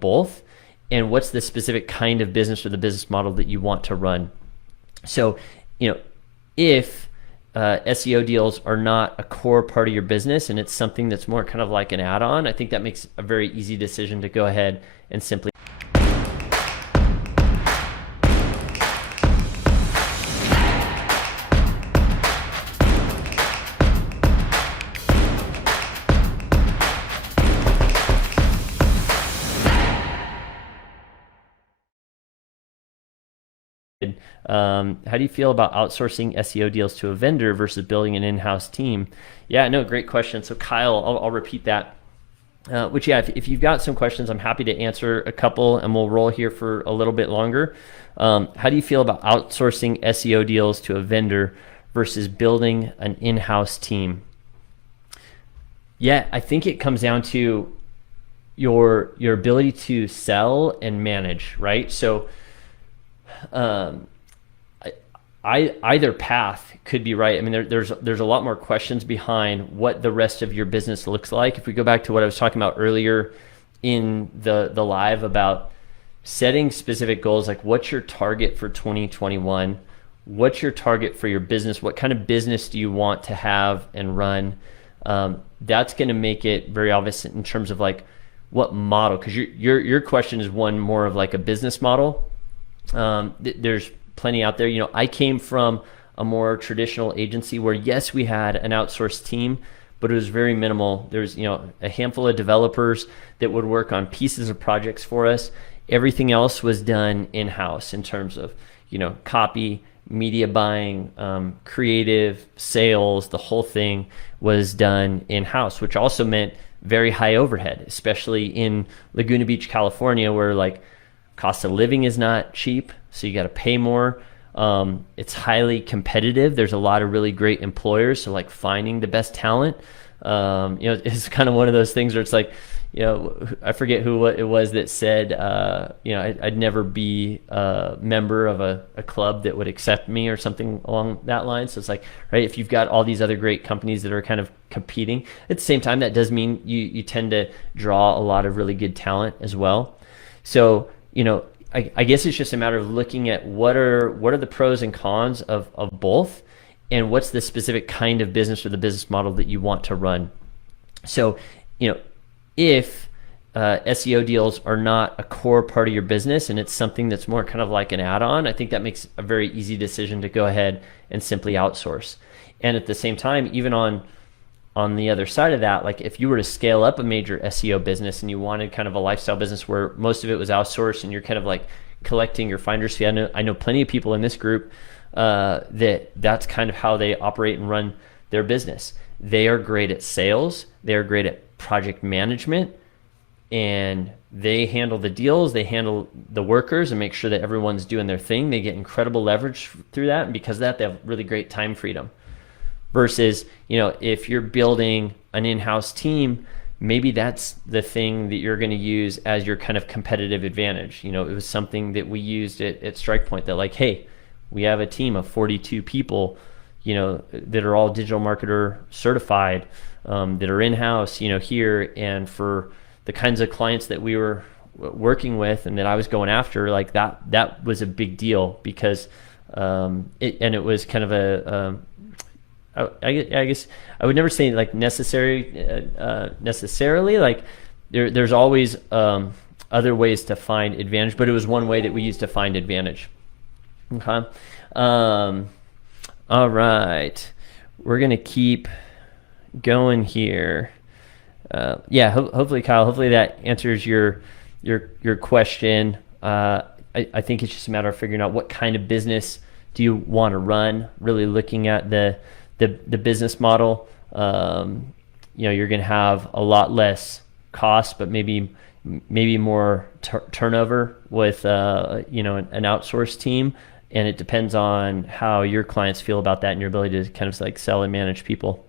both, and what's the specific kind of business or the business model that you want to run. So, if SEO deals are not a core part of your business and it's something that's more kind of like an add-on, I think that makes a very easy decision to go ahead and simply how do you feel about outsourcing SEO deals to a vendor versus building an in-house team? Yeah, no, great question. So Kyle, I'll repeat that. If you've got some questions, I'm happy to answer a couple, and we'll roll here for a little bit longer. How do you feel about outsourcing SEO deals to a vendor versus building an in-house team? Yeah, I think it comes down to your ability to sell and manage, right? So either path could be right. I mean, there's a lot more questions behind what the rest of your business looks like. If we go back to what I was talking about earlier in the live about setting specific goals, like what's your target for 2021? What's your target for your business? What kind of business do you want to have and run? That's going to make it very obvious in terms of like what model, because your question is one more of like a business model. There's plenty out there. I came from a more traditional agency where, yes, we had an outsourced team, but it was very minimal. There's, a handful of developers that would work on pieces of projects for us. Everything else was done in-house in terms of, copy, media buying, creative, sales. The whole thing was done in-house, which also meant very high overhead, especially in Laguna Beach, California, where like cost of living is not cheap, so you got to pay more. It's highly competitive. There's a lot of really great employers, so like finding the best talent, it's kind of one of those things where it's like, I forget who it was that said, I'd never be a member of a club that would accept me or something along that line. So it's like, right, if you've got all these other great companies that are kind of competing, at the same time, that does mean you tend to draw a lot of really good talent as well. So, I guess it's just a matter of looking at what are the pros and cons of both, and what's the specific kind of business or the business model that you want to run. So, if SEO deals are not a core part of your business and it's something that's more kind of like an add-on, I think that makes a very easy decision to go ahead and simply outsource. And at the same time, even on the other side of that, like if you were to scale up a major SEO business and you wanted kind of a lifestyle business where most of it was outsourced and you're kind of like collecting your finder's fee, I know plenty of people in this group that's kind of how they operate and run their business. They are great at sales, they're great at project management, and they handle the deals, they handle the workers and make sure that everyone's doing their thing. They get incredible leverage through that, and because of that, they have really great time freedom. Versus, if you're building an in-house team, maybe that's the thing that you're going to use as your kind of competitive advantage. It was something that we used at StrikePoint, that like, hey, we have a team of 42 people, that are all digital marketer certified, that are in-house, here. And for the kinds of clients that we were working with and that I was going after, like that was a big deal, because it was kind of I guess I would never say like necessarily like there's always other ways to find advantage, but it was one way that we used to find advantage. Okay. All right, we're gonna keep going here. Hopefully, Kyle, hopefully that answers your question. I think it's just a matter of figuring out what kind of business do you want to run, really looking at the business model. You're going to have a lot less cost, but maybe more turnover with an outsourced team, and it depends on how your clients feel about that and your ability to kind of like sell and manage people.